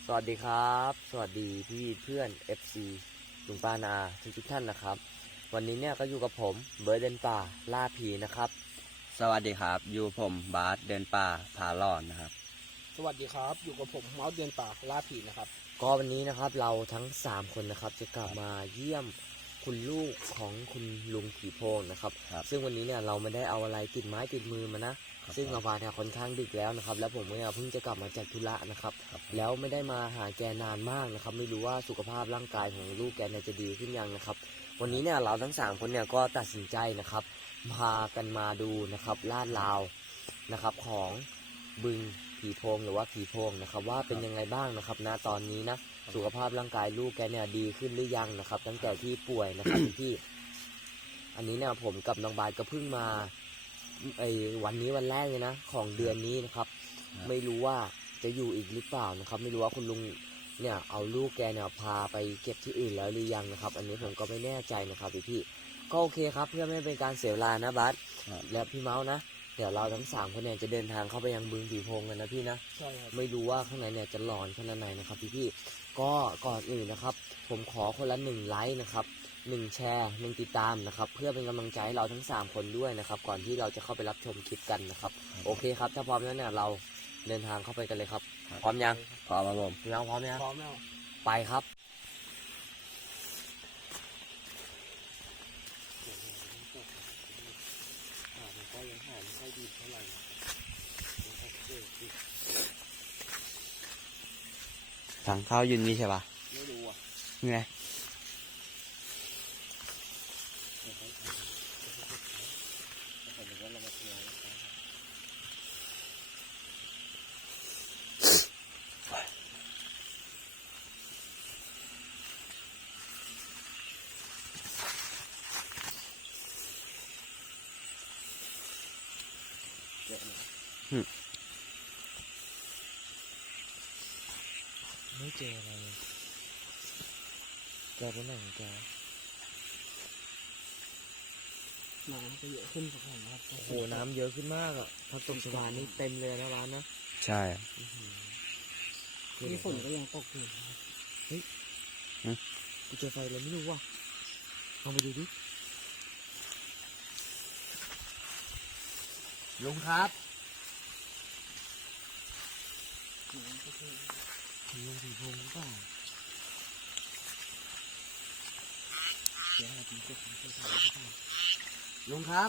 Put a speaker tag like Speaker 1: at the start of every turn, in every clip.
Speaker 1: สวัสดีครับสวัสดีพี่เพื่อน FC ลุงป้านาทุกท่านนะครับวันนี้เนี่ยก็อยู่กับผมเบิร์ดเดินป่าล่าผีนะครับ
Speaker 2: สวัสดีครับอยู่ผมบาสเดินป่าผาหลอนนะครับ
Speaker 3: สวัสดีครับอยู่กับผมเมาส์เดือนป่าล่าผีนะครับ
Speaker 1: ก็วันนี้นะครับเราทั้ง3คนนะครับจะกลับมาเยี่ยมคุณลูกของคุณลุงผีโพงนะครับซึ่งวันนี้เนี่ยเราไม่ได้เอาอะไรติดไม้ติดมือมานะซึ่งเรามาเนี่ยค่อนข้างดึกแล้วนะครับแล้วผมเนี่ยเพิ่งจะกลับมาจากธุระนะครับแล้วไม่ได้มาหาแกนานมากนะครับไม่รู้ว่าสุขภาพร่างกายของลูกแกเนี่ยจะดีขึ้นยังนะครับวันนี้เนี่ยเราทั้ง3คนเนี่ยก็ตัดสินใจนะครับพากันมาดูนะครับลาดราวนะครับของบึงผีโพงหรือว่าผีโพงนะครับว่าเป็นยังไงบ้างนะครับณตอนนี้นะสุขภาพร่างกายลูกแกเนี่ยดีขึ้นหรือยังนะครับตั้งแต่ที่ป่วยนะครับพี่อันนี้เนี่ยผมกับน้องบาสก็เพิ่งมาวันนี้วันแรกเลยนะของเดือนนี้นะครับไม่รู้ว่าจะอยู่อีกหรือเปล่านะครับไม่รู้ว่าคุณลุงเนี่ยเอาลูกแกเนี่ยพาไปเก็บที่อื่นแล้วหรือยังนะครับอันนี้ผมก็ไม่แน่ใจนะครับพี่ก็โอเคครับเพื่อไม่เป็นการเสียเวลานะบาสและพี่เมาส์นะเดี๋ยวเราทั้ง3คนเนี่ยจะเดินทางเข้าไปยังบึงผีโพงกันนะพี่นะ
Speaker 3: ใช่ครับ
Speaker 1: ไม่รู้ว่าข้างในเนี่ยจะหลอนขนาดไหนนะครับพี่ก็ก่อนอื่นนะครับผมขอคนละ1 ไลค์นะครับ1 แชร์1 ติดตามนะครับเพื่อเป็นกำลังใจให้เราทั้ง3คนด้วยนะครับก่อนที่เราจะเข้าไปรับชมคลิปกันนะครับโอเคครับถ้าพร้อมแล้วเนี่ยเราเดินทางเข้าไปกันเลยครับพร้อมยัง
Speaker 2: พร้อมครับผม
Speaker 1: พี่น้องพร้อมยัง
Speaker 3: พร้อมแล้ว
Speaker 1: ไปครับ
Speaker 3: มันก็ยังหายไม่ค่อยดีเท่าไหร่
Speaker 2: ทางเข้ายืนนี่ใช่ปะ
Speaker 3: ไม่รู้อ่ะ
Speaker 2: ไง
Speaker 1: ไม่เจออะไรเลยแกไปไหนของแก
Speaker 3: น้ำก็เยอะขึ้นสักหน่อยนะครับ
Speaker 1: โอ้โหน้ำเยอะขึ้นมากอ่ะพอตกสะพานนี่เต็มเลยนะร้านนะ
Speaker 2: ใช่
Speaker 3: นี่ฝนก็ยังตกอยู่นะครับ
Speaker 1: กูเจอไฟเลยไม่รู้ว่ะลองไปดูดิลุงครับลุงผีโพงหรือเปล่าเดี๋ยวเราจะเก็บของเก่าๆดีกว่าลุงครับ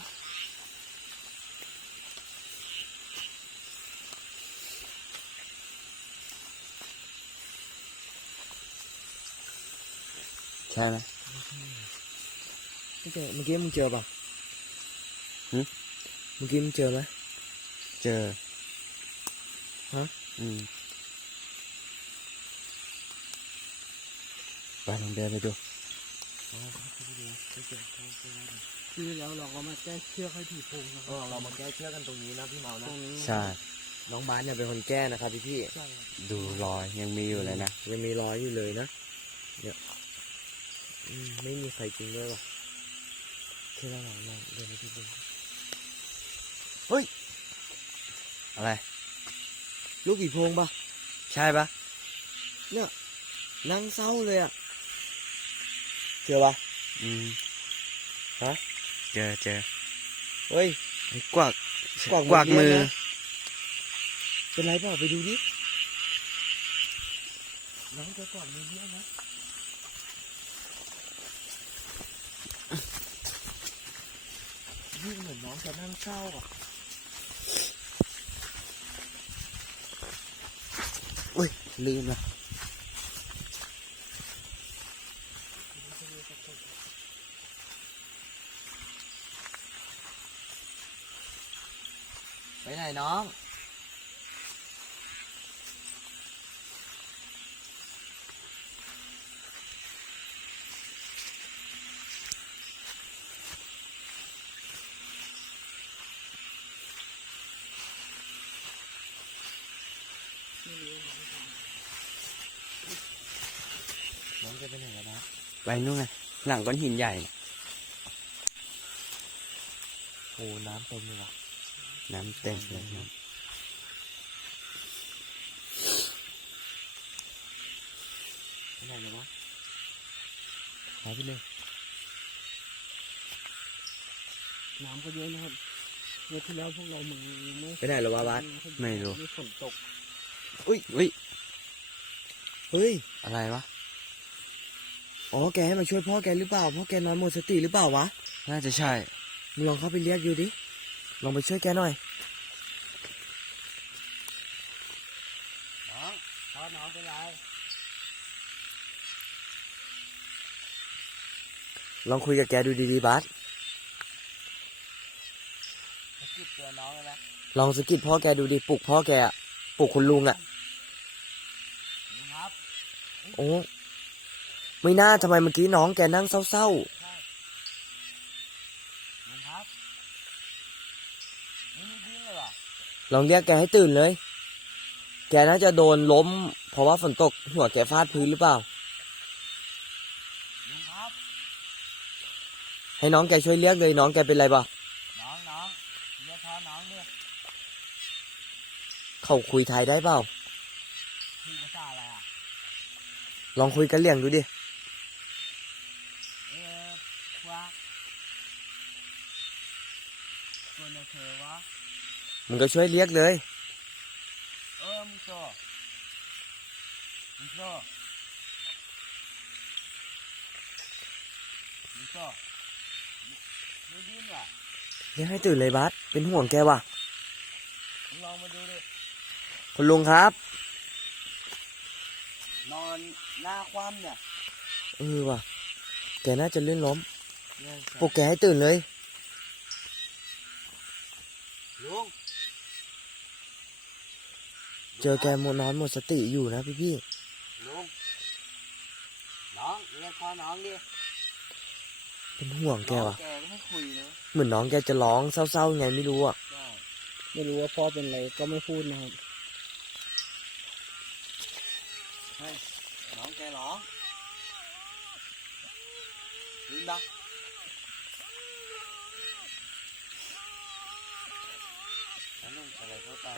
Speaker 2: ใช่ไหม
Speaker 1: ไม่เจอเมื่อกี้มึงเจอป่ะเมื่อกี้มึงเจอไหม
Speaker 2: เจอ
Speaker 1: ฮะ
Speaker 2: ไปลองเดินไปดู
Speaker 3: คือแล้วเราก็มาแก้เชือกให้ผีโพงนะค
Speaker 1: เรามาแก้เชือกกันตรงนี้นะพี่เมานะ
Speaker 2: ใช่
Speaker 1: น้องบาสเนี่ยเป็นคนแก้นะครับพี่
Speaker 3: ใช่
Speaker 2: ดูรอยยังมีอยู่เลยนะ
Speaker 1: ยังมีรอยอยู่เลยนะเนี่ยไม่มีใครจริงด้วยว่ะแค่เราเดินไปที่บึงเฮ้ย
Speaker 2: อะไร
Speaker 1: ลูกผีโพงปะ
Speaker 2: ใช่ปะ
Speaker 1: เนี่ยนั่งเศร้าเลยอ่ะเจอปะฮะ
Speaker 2: เจอ
Speaker 1: เฮ้ย
Speaker 2: กวักมือ
Speaker 1: เป็นไรเปล่าไปดูดิน้องจะกวักมือเยอะนะยิ่งเหมือนน้องจะนั่งเศร้าอ่ะ
Speaker 2: อุ้ยลืมละ
Speaker 1: ไปไหนน้องน้องจะไปไหนแล้วนะ
Speaker 2: ไปนู่นไงหลังก้อนหินใหญ่
Speaker 1: โอ้น้ำเต็มเลยว่ะ
Speaker 2: น้ำเต็มเลย
Speaker 3: ไหนเลยวะ
Speaker 1: หายไปเลย
Speaker 3: น้ำก็เยอะนะครับเมื่อที่แล้วพวกเรามึงไม่
Speaker 1: ไปไหนแล้ววะบาส
Speaker 2: ไม่รู้
Speaker 3: มีฝนตก
Speaker 2: อุ้ย
Speaker 1: เฮ้ย
Speaker 2: อะไรวะ
Speaker 1: อ๋อแกให้มาช่วยพ่อแกหรือเปล่าพ่อแกนอนหมดสติหรือเปล่าวะ
Speaker 2: น่าจะใช่
Speaker 1: มึงลองเข้าไปเรียกดูดิลองไปช่วยแกหน่อย
Speaker 3: น้องพ่อน้องเป็นไร
Speaker 1: ลองคุยกับแกดูดีๆบาส
Speaker 3: จิบตัวน้องเลยนะ
Speaker 1: ลองสะกิดพ่อแกดูดิปลุกพ่อแกอะปลุกคุณลุงอะ
Speaker 3: นี่ครับ
Speaker 1: โอ้ไม่น่าทำไมเมื่อกี้น้องแกนั่งเศร้า
Speaker 3: ใช่ลุงครับนี่ดิ้นเลยเหรอ
Speaker 1: ๆลองเรียกแกให้ตื่นเลย แกน่าจะโดนล้ม เพราะว่าฝนตกหัวแกฟาดพื้นหรือเปล่า
Speaker 3: ลุงครับ
Speaker 1: ให้น้องแกช่วยเรียกเลยน้องแกเป็นไรบ้า
Speaker 3: น้องเรียกพ่อน้องด้วย
Speaker 1: เขาคุยไทยได้เปล่า
Speaker 3: พี่ภาษาอะไรอ่ะ
Speaker 1: ลองคุยกันเลี่ยงดูดิ
Speaker 3: ว่าตัวในเธอวะ
Speaker 1: มึงก็ช่วยเรียกเลย
Speaker 3: มึงโตมึงโตไม่ดิ้นว่ะ
Speaker 1: เรียกให้ตื่นเลยบาสเป็นห่วงแกว่ะ
Speaker 3: มึงลองมาดูดิ
Speaker 1: คุณลุงครับ
Speaker 3: นอนหน้าคว่ำเนี่ย
Speaker 1: ว่ะ แกน่าจะลื่นล้มปลุกแกให้ตื่นเลย
Speaker 3: ลุง
Speaker 1: เจอแกนอนหมดสติอยู่นะพี่
Speaker 3: ลุงน้องเรียกพ่อน้องดิ
Speaker 1: ๆเป็นห่วงแกว่ะ
Speaker 3: แกก็ไม่คุยนะ
Speaker 1: เหมือนน้องแกจะร้องเศร้าๆไงไม่รู้อ่ะ
Speaker 3: ไม่รู้ว่าพ่อเป็นอะไรก็ไม่พูดนะครับเฮ้ยน้องแกร้องดิ้นปะ
Speaker 2: แล้วนุ่งอะไรเข้าไป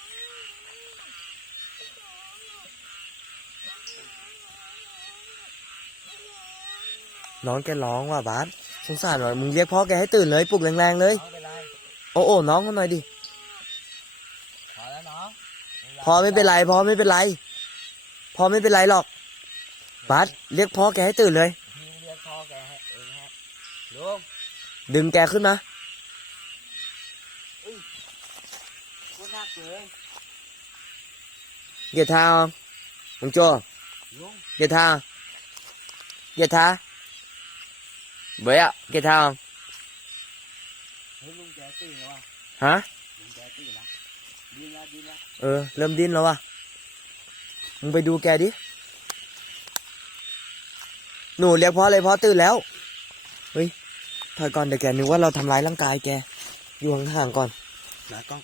Speaker 1: น้องแกร้องว่ะบาสสงสารว่ะมึงเรียกพ่อแกให้ตื่นเลยปลุกแรงๆเลย
Speaker 3: น้องเป็นไร
Speaker 1: โอ้น้องเขาหน่อยดิ
Speaker 3: พอแล้วน้อง
Speaker 1: พ่อไม่เป็นไรพ่อไม่เป็นไรพ่อไม่เป็นไรหรอกบาสเรียกพ่อแกให้ตื่นเลย
Speaker 3: พี่เรียกพ่อแกให้เองฮะลุง
Speaker 1: ดึงแกขึ้นมา
Speaker 3: โคตรน่าเกลียด
Speaker 1: เหยียดเท้ามึงโจ
Speaker 3: ลุง
Speaker 1: เหยียดเท้าเหยียดเท้าเบื่อเหยียดเท้า
Speaker 3: เฮ้ยลุงแกตื่นแล้วว่ะ
Speaker 1: ฮะ
Speaker 3: ลุงแกตื่นแล้วดิ้นแล้วดิ้นแล้ว
Speaker 1: เริ่มดิ้นแล้วว่ะมึงไปดูแกดิหนูเรียกพ่อเลยพ่อตื่นแล้วเฮ้ยถอยก่อนเดี๋ยวแกนึกว่าเราทำร้ายร่างกายแกอยู่ห่างๆก่อน
Speaker 2: นะกล้อง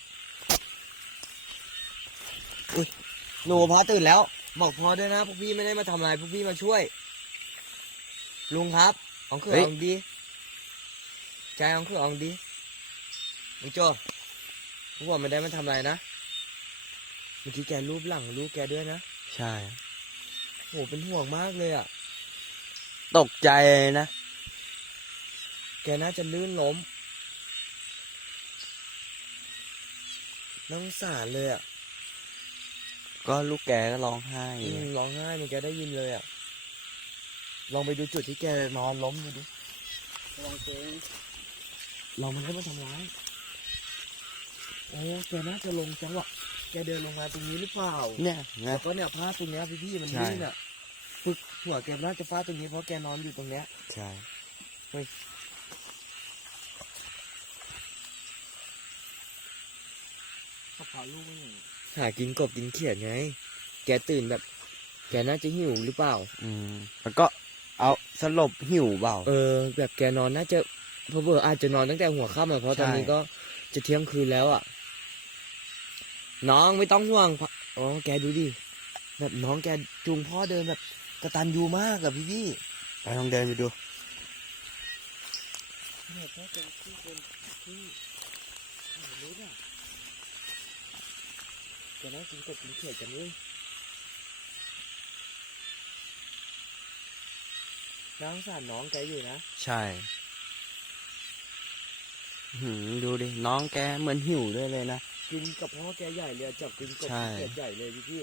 Speaker 1: หนูพ่อตื่นแล้ว บอกพ่อด้วยนะพวกพี่ไม่ได้มาทำอะไรพวกพี่มาช่วย ลุงครับเอาคือเอาดีใจเอาคือเอาดีลุงโจ้พวกผมไม่ได้มาทำอะไรนะเมื่อกี้แกรูปหลังรูปแกด้วยนะ
Speaker 2: ใช่
Speaker 1: โหเป็นห่วงมากเลยอ่ะ
Speaker 2: ตกใจนะ
Speaker 1: แกน่าจะลื่นล้มน้องสารเลยอ่ะ
Speaker 2: ก็ลูกแกก็ร้องไห้
Speaker 1: ร้องไห้เนี่ยแกได้ยินเลยอ่ะลองไปดูจุดที่แกนอนล้มดูดิ
Speaker 3: ลองเจ๊ง
Speaker 1: เรามันก็มาทำร้ายโอ้แกน่าจะลงจังหวะแกเดินลงมาตรงนี้หรือเปล่า
Speaker 2: เนี่ยนะ
Speaker 1: แล้วก็เนี่ยผ้าตรงเนี้ยพี่ๆมัน
Speaker 2: ใช่
Speaker 1: ลื่นอ่ะฝึกหัวแกน่าจะฟาดตรงนี้เพราะแกนอนอยู่ตรงเนี้ย
Speaker 2: ใช่
Speaker 3: กระเพาะลูกไม่อย่าง
Speaker 1: หากินกบกินเขียดไง แกตื่นแบบ แกน่าจะหิวหรือเปล่า
Speaker 2: แล้วก็เอาสลบหิวเปล่า
Speaker 1: แบบแกนอนน่าจะเผลอๆอาจจะนอนตั้งแต่หัวค่ำอะเพราะตอนนี้
Speaker 2: ใช่
Speaker 1: ก็จะเที่ยงคืนแล้วอ่ะ น้องไม่ต้องห่วงอ๋อแกดูดิแบบน้องแกจูงพ่อเดินแบบกตัญญูมากอะพี่
Speaker 2: ไปลองเดินไปดู
Speaker 3: เนี่ยแค่เป็นที่เป็นที่รู้เนี่ย
Speaker 1: แกน่ากินกบกินเขียดกันเลยน่าสงสารน้องแกอยู่นะ
Speaker 2: ใช่ดูดิน้องแกเหมือนหิวด้วยเลยนะ
Speaker 1: กินกับพ่อแกใหญ่เลยจับกินกับ
Speaker 2: ใช่
Speaker 1: เขียดใหญ่เลยพี่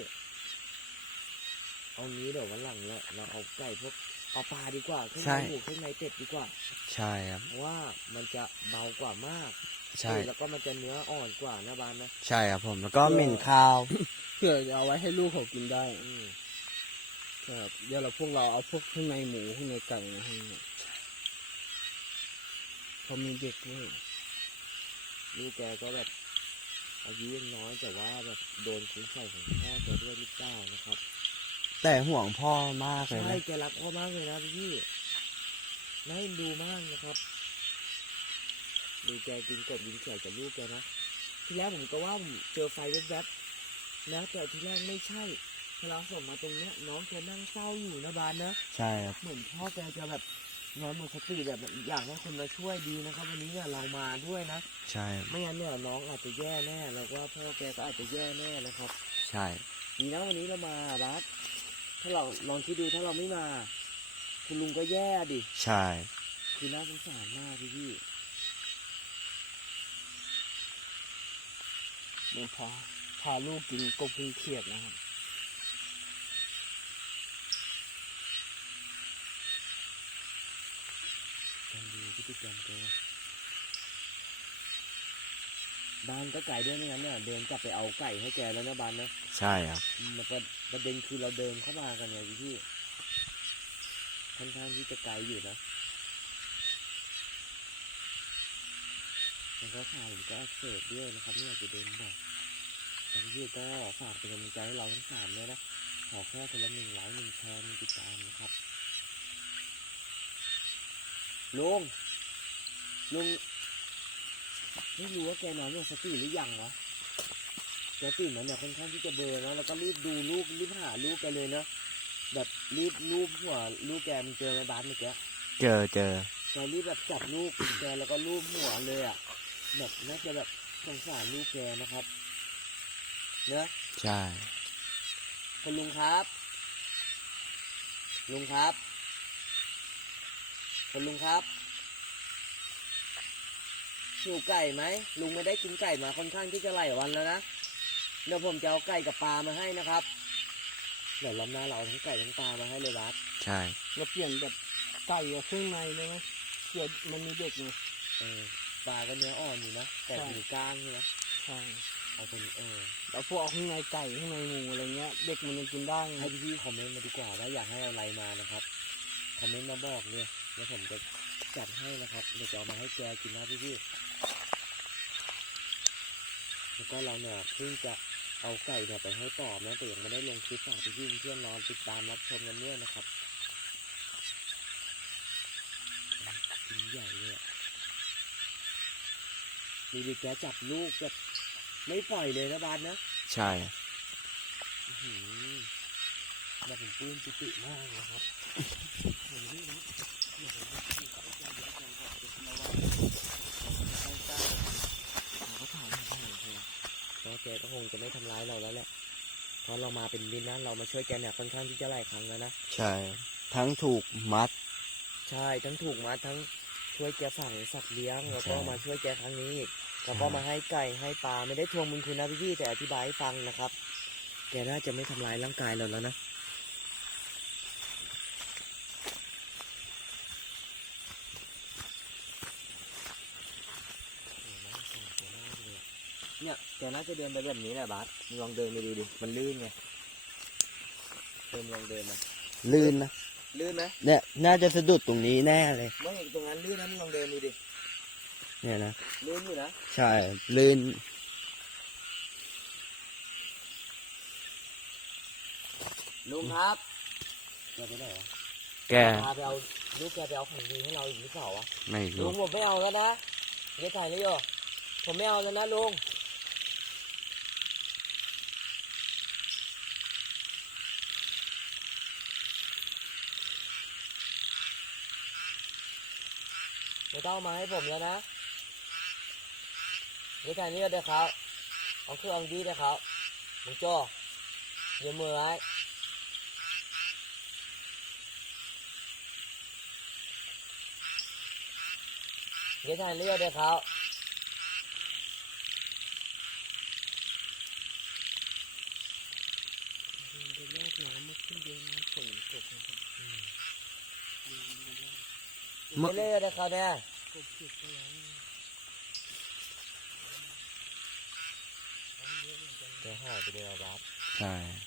Speaker 1: เอางี้เดี๋ยววันหลังเราเอาไก่พวกเอาปลาดีกว่าเครื่องในหมูเครื่องในเป็ดดีกว่า
Speaker 2: ใช่ครับ
Speaker 1: เพราะว่ามันจะเบากว่ามาก
Speaker 2: ใช่
Speaker 1: แล้วก็มันจะเนื้ออ่อนกว่านะบานนะ
Speaker 2: ใช่ครับผมแล้วก็เหม็นข้าว
Speaker 3: เพื่อจะเอาไว้ให้ลูกเขากินได้
Speaker 1: อืม
Speaker 3: ครับเดี๋ยวพวกเราเอาพวกข้างในหมูข้างในไก่มาให้เนี่ยพอมีเด็กด้วย
Speaker 1: ลูกแกก็แบบอายุยังน้อยแต่ว่าแบบโดนคุณใส่ของพ่อแกด้วยหรือเปล่านะครับ
Speaker 2: แต่ห่วงพ่อมากเลย
Speaker 1: ใช่
Speaker 2: นะ
Speaker 1: แกรักพ่อมากเลยนะพี่น่าเอ็นดูมากนะครับดูแกกินกบกินไก่กับลูกแกนะทีแรกผมก็ว่าผมเจอไฟแวบๆนะแต่ทีแรกไม่ใช่พอเราส่งมาตรงเนี้ยน้องแกนั่งเศร้าอยู่นะบานนะ
Speaker 2: ใช่ครับ
Speaker 1: เหมือนพ่อแกจะแบบนอนหมดสติแบบอยากให้คนมาช่วยดีนะครับ วันนี้เนี่ยเรามาด้วยนะ
Speaker 2: ใช่ครับ
Speaker 1: ไม่งั้นเนี่ยน้องอาจจะแย่แน่แล้วก็พ่อแกก็อาจจะแย่แน่นะครับ
Speaker 2: ใช่
Speaker 1: ดีนะวันนี้เรามาบาสถ้าเราลองคิดดูถ้าเราไม่มา คุณลุงก็แย่ดิ
Speaker 2: ใช่
Speaker 1: คือน่าสงสารมากพี่
Speaker 3: เดี๋ยวพาลูกกินกบกินเขียดนะครับ
Speaker 1: ลองดูพฤติกรรมแกบ้านก็ไก่ด้วยไม่งั้นเนี่ยเดินกลับไปเอาไก่ให้แกแล้วนะบ้านนะ
Speaker 2: ใช่ครับ
Speaker 1: แล้วก็ประเด็นคือเราเดินเข้ามากันไงพี่ค่อนข้างที่จะไกลอยู่นะแล้วก็ขาผมก็อักเสบด้วยนะครับไม่อยากจะเดินบ่อยทางพี่ก็ฝากเป็นกำลังใจให้เราทั้งสามด้วยนะขอแค่คนละ1 ไลค์ 1 แชร์ 1 ติดตามนะครับลุงไม่รู้ว่าแกนอนหมดสติหรือยังวะแกตื่นมาเนี่ยค่อนข้างที่จะเบลอนะแล้วก็รีบดูลูกรีบหาลูกแกเลยนะแบบรีบลูบหัวลูกแกมันเจอในบ้านเมื่อกี้
Speaker 2: เจอ
Speaker 1: แกรีบแบบจับลูกแกแล้วก็ลูบหัวเลยอ่ะแบบน่าจะแบบสงสารลูกแกนะครับเนอะ
Speaker 2: ใช่
Speaker 1: คุณลุงครับลุงครับคุณลุงครับหิวไก่ไหมลุงไม่ได้กินไก่มาค่อนข้างที่จะหลายวันแล้วนะเดี๋ยวผมจะเอาไก่กับปลามาให้นะครับเดี๋ยวรอบหน้าเราเอาทั้งไก่ทั้งปลามาให้เลยบัส
Speaker 2: ใช่
Speaker 3: เราเปลี่ยนแบบไก่กับเครื่องในเลยไหมเดี๋ยวมันมีเด็กไง
Speaker 1: ปลาก็เนื้ออ่อนอยู่นะแต่มีก้างใช่ไหม
Speaker 3: ใช่
Speaker 1: เอาเป็น
Speaker 3: แล้วพวกเอาข้างในไก่ข้างในหมูอะไรเงี้ย เด็กมันยังกินได้ไง
Speaker 1: ให้พี่ๆคอมเมนต์มาดีกว่าว่าอยากให้เอาอะไรมานะครับคอมเมนต์มาบอกเลยแล้วผมจะจัดให้นะครับเดี๋ยวจะเอามาให้แกกินนะพี่ๆแล้วก็เราเนี่ยเพิ่งจะเอาไก่เนี่ยไปให้ตอบนะแต่ยังไม่ได้ลงคลิปฝากพี่ๆเพื่อนๆรอติดตามรับชมกันด้วยนะครับกินใหญ่เลยอะมีดิแกจับลูกแบบไม่ปล่อยเลยนะบาสนะ
Speaker 2: ใช่
Speaker 1: อื้อหือแบบผมปลื้มปิติมากนะครับโอ้โหนี่นะเดี๋ยวผมจะดูกับอาจารย์ดูอาจารย์ก่อนเดี๋ยวเราว่าเราจะเข้าใต้เราก็ถ่ายให้เพราะแกก็คงจะไม่ทำร้ายเราแล้วแหละเพราะเรามาเป็นมิตรนะเรามาช่วยแกเนี่ยค่อนข้างที่จะหลายครั้งแล้วนะ
Speaker 2: ใช่ ทั้งถูกมัด
Speaker 1: ใช่ทั้งถูกมาทั้งช่วยแกฝังสัตว์เลี้ยงแล้วก็
Speaker 2: ใช่
Speaker 1: มาช่วยแกครั้งนี้อีกแล้วก็มาให้ไก่ให้ปลาไม่ได้ทวงบุญคุณนะพี่ๆแต่อธิบายให้ฟังนะครับ แกน่าจะไม่ทำร้ายร่างกายเราแล้วนะเนี่ยแกน่าจะเดินไปแบบนี้แหละบาสมึงลองเดินไปดูดิมันลื่นไงลองเดินมา
Speaker 2: ลื่นนะ
Speaker 1: ลื่นไหม
Speaker 2: เนี่ยน่าจะสะดุดตรงนี้แน่เลย
Speaker 1: ไม่ตรงนั้นลื่นนะมึงลองเดินดูดิ
Speaker 2: เนี่ยนะ
Speaker 1: ลื่นอยู่นะ
Speaker 2: ใช่ลื่น
Speaker 1: ลุงครับแกไปไหนวะ
Speaker 2: แก
Speaker 1: พาไปเอาลูกแกไปเอาของดีให้เราอีกหรือเปล่าวะ
Speaker 2: ไม่
Speaker 1: ลุ
Speaker 2: รู้
Speaker 1: งผมไม่เอาแล้วนะเดี๋ยวถ่ายเลยโยผมไม่เอาแล้วนะลุงไม่ต้องเอามาให้ผมแล้วนะเดี๋ยวถ่ายนี่เดี๋ยวเขาเอาเครื่องเอาดีเดี๋ยวเขามึงโจ้ยืมมือไว้เดี๋ยวถ่ายเรือด้วยครับ
Speaker 3: เดือนแรกน้ำมันขึ้นเยอะนะฝนตกนะครับเดือนแรก
Speaker 1: เรือด้วยครับเนี่ย
Speaker 3: กบเก็บไปแล้วนะเยอะเหมือนกัน
Speaker 1: จะหายไปเลยครับ
Speaker 2: ใช่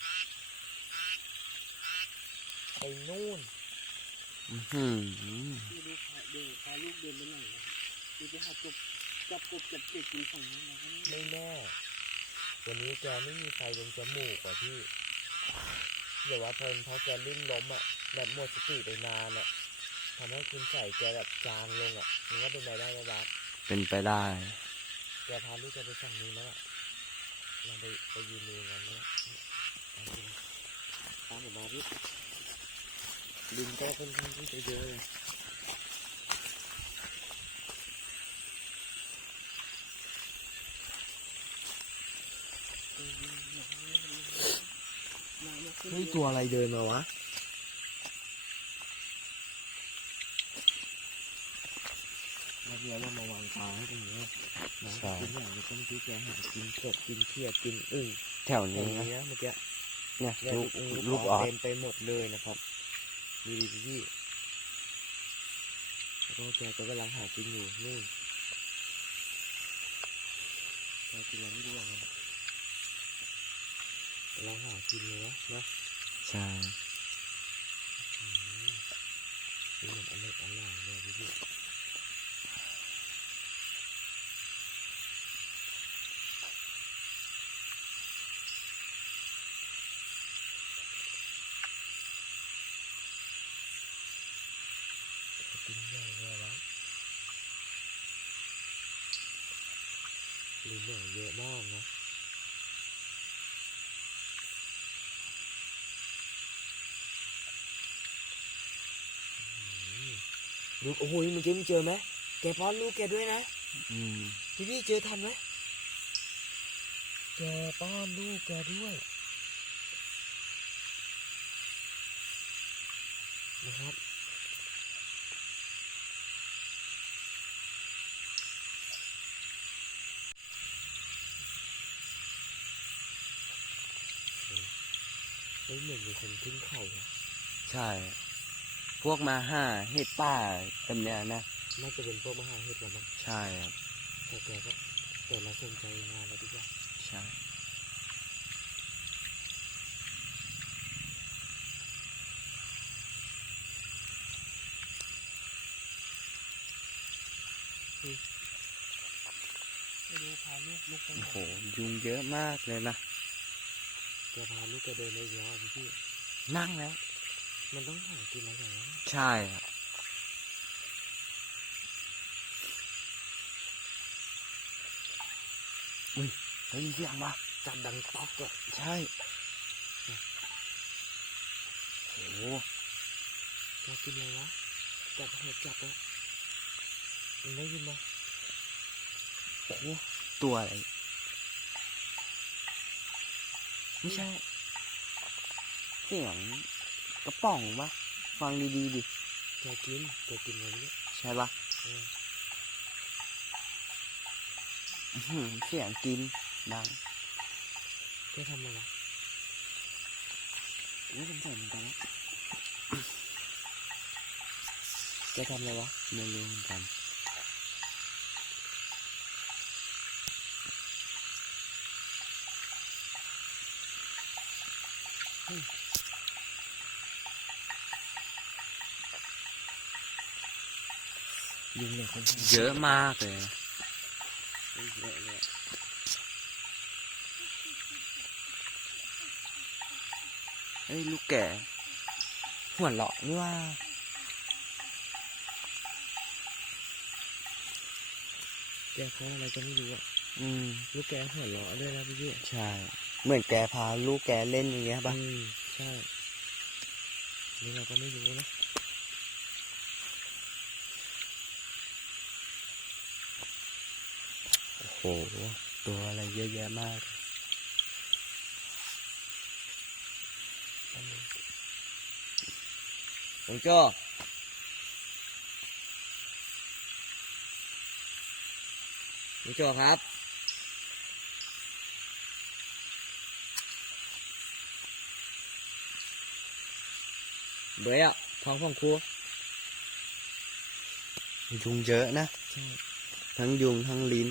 Speaker 1: ไปนู่น
Speaker 2: อื้อหือ
Speaker 3: ที่ดูพาเดินพาลูกเดินไปไหนนะครับดูไปหากบจับกบจับเก็ดกินฝั่งนั้นเราก็
Speaker 1: ไม่แน่ วันนี้แกไม่มีไฟตรงจมูกว่ะพี่เดี๋ยวว่าเพราะแกลื่นล้มอ่ะแบบหมดสติไปนานอ่ะทำให้คุณใส่แกแบบจางลงอ่ะมันก็เป็นไปได้ไหมครับ
Speaker 2: เป็นไปได้
Speaker 1: แกพาลูกแกไปฝั่งนู้นแล้วอ่ะลองไปยืนดูกันเนี่ยตามผมมาพี่ลิงก็ค่อนข้างที่จะเยอะเลย เฮ้ยตัวอะไรเดินมาวะแล้วเรามาวางปลาให้ตรงนี้น้องกินอย่างนี้ต้นที่แกหากินเผ็ดกินเขียดกินอึ่ง
Speaker 2: แถว
Speaker 1: อย่าง
Speaker 2: นี้นะ
Speaker 1: เงี้ยเมื่อกี้
Speaker 2: เนี่ย
Speaker 1: เนี่ย
Speaker 2: ลูกออด
Speaker 1: เต็มไปหมดเลยนะครับดูดิพี่แล้วก็แกก็กำลังหากินอยู่นู่นแกกินอะไรไม่รู้อ่ะนะกำลังหากินเลยนะ
Speaker 2: ใช่
Speaker 1: นี่มันอันเล็กอันใหญ่เลยพี่กินใหญ่เลยวะลิงเนี่ยเยอะมากนะดูโอ้โหเมื่อกี้มึงเจอไหมแกป้อนลูกแกด้วยนะ
Speaker 2: อืม
Speaker 1: พี่เจอทันไหมแกป้อนลูกแกด้วยนะครับเฮ้ยเหมือนมีคนขึ้นเขานะ
Speaker 2: ใช่ พวกมาห้าเห็ดป่าแบบเนี้ยนะ
Speaker 1: น่าจะเป็นพวกมหาเห็ดแล้วมั้ง
Speaker 2: ใช่ครับ
Speaker 1: แต่แกก็แต่เราสนใจงานเราดีกว่า
Speaker 2: ใช่
Speaker 3: ไปดูพาลูกไป
Speaker 2: โอ้โห ยุงเยอะมากเลยนะ
Speaker 1: แกพาลูกแกเดินเลยเดียวอ่ะพี่
Speaker 2: นั่งแล้ว
Speaker 1: มันต้องหากินอะไรอย่างนั้น
Speaker 2: ใช่ครับอุ้ยได้ยินเสียงปะ
Speaker 1: จับดังต๊อกอ่ะ
Speaker 2: ใช่โอ้โห
Speaker 1: แกกินอะไรวะจับเห็ดจับอ่ะมึงได้ยินไหม
Speaker 2: โอ้โหตัวอะไร ไม่ใช่ เสียงกระป๋องปะฟังดีๆดิ
Speaker 1: แกกินอะไรเนี่ย
Speaker 2: ใช่ปะ
Speaker 1: เออ
Speaker 2: อื้อหือเสียงกินดัง
Speaker 1: แกทำอะไรวะ
Speaker 2: ไม่สงสัยเหมือนกันนะ
Speaker 1: แกทำอะไรวะ
Speaker 2: ไม่รู้เหมือนกัน
Speaker 1: ยุงเนี่ยค่อนข้าง
Speaker 2: เยอะมากเลยนะ
Speaker 1: เยอะเลย
Speaker 2: เอ้ยลูกแก่หัวเราะนี่ว่า
Speaker 1: แกเขาอะไรก็ไม่รู้อ่ะ
Speaker 2: อืม
Speaker 1: ลูกแกหัวเราะด้วยนะพี่
Speaker 2: ใช่ เหมือนแกพาลูกแกเล่นอย่างเงี้ยป่ะ
Speaker 1: ใช่นี่เราก็ไม่รู้นะ
Speaker 2: โอ้โห ตัวอะไรเยอะแยะมาก
Speaker 1: หลวงโจ้ลุงโจครับเบื่ออ่ะท้องของครู
Speaker 2: ยุงเยอะนะ
Speaker 1: ใช่
Speaker 2: ทั้งยุงทั้งลิ้น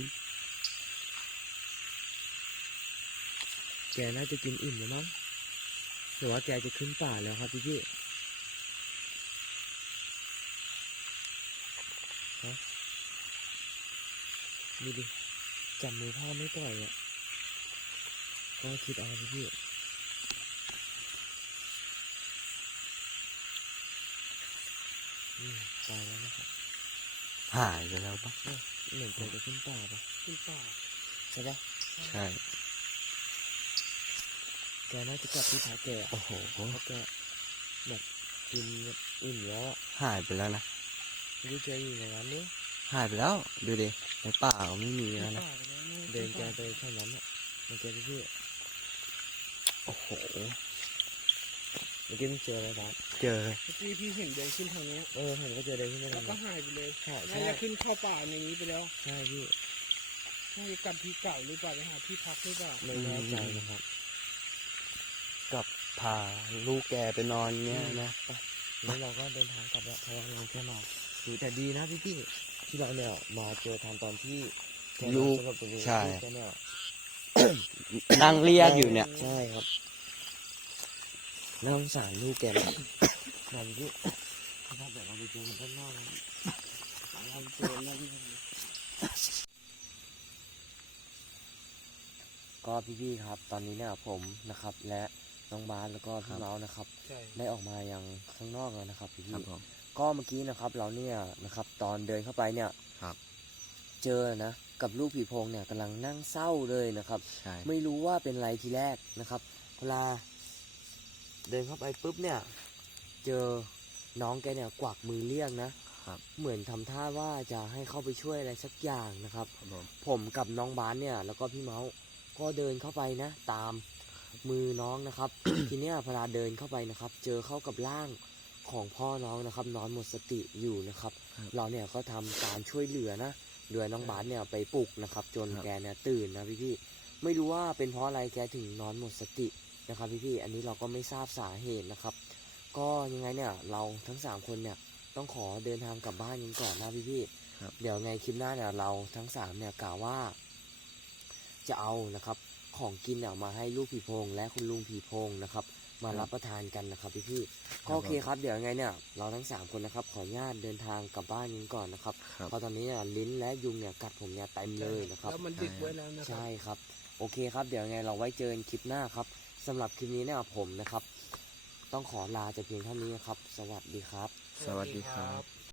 Speaker 1: แกน่าจะกินอิ่มแล้วมั้งหรือว่าแกจะขึ้นป่าแล้วครับพี่ฮะดูดิจับมือพ่อไม่ปล่อยอ่ะก็คิดเอาพี่ตายแล้วนะครับ
Speaker 2: หายไปแล้วปะ
Speaker 1: เหมือนแกจะขึ้นป่าปะ
Speaker 3: ขึ้นป่า
Speaker 1: ใช่ปะ
Speaker 2: ใช่
Speaker 1: แกน่าจะกลับที่พักแกอะ
Speaker 2: โอ้โห
Speaker 1: เพราะแกแบบกินแบบอิ่มแล้วอ่ะ
Speaker 2: หายไปแล้วนะ
Speaker 1: ไม่รู้แกอยู่ในนั้นนี่
Speaker 2: หายไปแล้ว ดูดิ ในป่าก็ไม่มี
Speaker 3: ขึ้น
Speaker 2: แล้วนะ
Speaker 3: ป่าไปแล้วเนี่ย
Speaker 1: เดินแกไปแค่นั้นอ่ะมันแกพี่
Speaker 2: โอ้โห
Speaker 1: เมื่อกี้มึงเจออะไรบ้าง
Speaker 2: เจอ
Speaker 3: เมื่อกี้พี่เห็นเดินขึ้นทางนี้
Speaker 1: ผมก็เจอเดินขึ้นไป
Speaker 3: แล้
Speaker 1: ทาว ง
Speaker 3: ก็
Speaker 1: นั้น
Speaker 3: หายไปเลย
Speaker 1: ใช่
Speaker 3: น่าจะขึ้นเข้าป่าในนี้ไปแล้ว
Speaker 1: ใช่พี่
Speaker 3: น่าจะกลับที่เก่าหรือเปล่าไปหาที่พักหรือเปล่า
Speaker 1: ไม่แน่ใจนะครับ
Speaker 2: กับพาลูกแกไปนอนเงี้ยนะ
Speaker 1: แล้วเราก็เดินทางกลับแล้วเพราะว่าเราแค่มาดูแต่ดีนะพี่ที่เราเนี่ยมาเจอทางตอนที่แกนอน
Speaker 2: ลูก
Speaker 1: สำหรับตรงนี้
Speaker 2: ใช่
Speaker 1: ลูกแกเนี่ย
Speaker 2: นั่งเรียกอยู่เนี่ย
Speaker 1: ใช่ครับน่าสงสารลูกแกนะนอนพี่ถ้าแบบเราไปเจอมันด้านนอกนะ
Speaker 3: เราเจอแล้วนี่
Speaker 1: ก็พี่ครับ ตอนนี้เนี่ยผมนะครับ และน้องบาสแล้วก็พี่เมาส์นะครับ
Speaker 3: ใช่
Speaker 1: ได้ออกมายังข้างนอกแล้วนะครับพี่
Speaker 2: ครับผม
Speaker 1: ก็เมื่อกี้นะครับ เราเนี่ยนะครับ ตอนเดินเข้าไปเนี่ย
Speaker 2: ครับ
Speaker 1: เจอนะกับลูกผีโพงเนี่ยกำลังนั่งเศร้าเลยนะครับ
Speaker 2: ใช่
Speaker 1: ไม่รู้ว่าเป็นไรทีแรกนะครับเวลาเดินเข้าไปปุ๊บเนี่ย เจอน้องแกเนี่ยกวักมือเรียกนะครับ เหมือนทำท่าว่าจะให้เข้าไปช่วยอะไรสักอย่างนะครับ
Speaker 2: ครับผม
Speaker 1: ผมกับน้องบาสเนี่ยแล้วก็พี่เมาส์ก็เดินเข้าไปนะ ตามมือน้องนะครับ ทีเนี้ยพอเดินเข้าไปนะครับ เจอเข้ากับร่างของพ่อน้องนะครับ นอนหมดสติอยู่นะครับ เราเนี่ยก็ทำการช่วยเหลือนะโดยน้องบาสเนี่ยไปปลุกนะครับ จนแกเนี่ยตื่นนะพี่ไม่รู้ว่าเป็นเพราะอะไรแกถึงนอนหมดสตินะครับพี่อันนี้เราก็ไม่ทราบสาเหตุนะครับ ก็ยังไงเนี่ยเราทั้ง3คนเนี่ยต้องขอเดินทางกลับบ้านกันก่อนนะพี่
Speaker 2: ครับ
Speaker 1: เดี๋ยวไงคลิปหน้าเนี่ยเราทั้ง3เนี่ยกล่าวว่า จะเอานะครับของกินเนี่ยมาให้ลูกผีโพงและคุณลุงผีโพงนะครับ มารับประทานกันนะครับพี่ก็โอเคครับเดี๋ยวยังไงเนี่ยเราทั้ง3คนนะครับขออนุญาตเดินทางกลับบ้านกันก่อนนะครับ
Speaker 2: ครับ
Speaker 1: เพราะตอนนี้เนี่ยลิ้นและยุงเนี่ยกัดผมเนี่ยเต็มเลยนะครับ
Speaker 3: แล้วมันดึกไว้แล้วนะครับ
Speaker 1: ใช่ครับโอเคครับเดี๋ยวยังไงเราไว้เจอกันคลิปหน้าครับสำหรับคลิปนี้เนี่ยผมนะครับ ต้องขอลาแต่เพียงเท่านี้นะครับ สวัสดีครับ
Speaker 2: สวัสดีครับ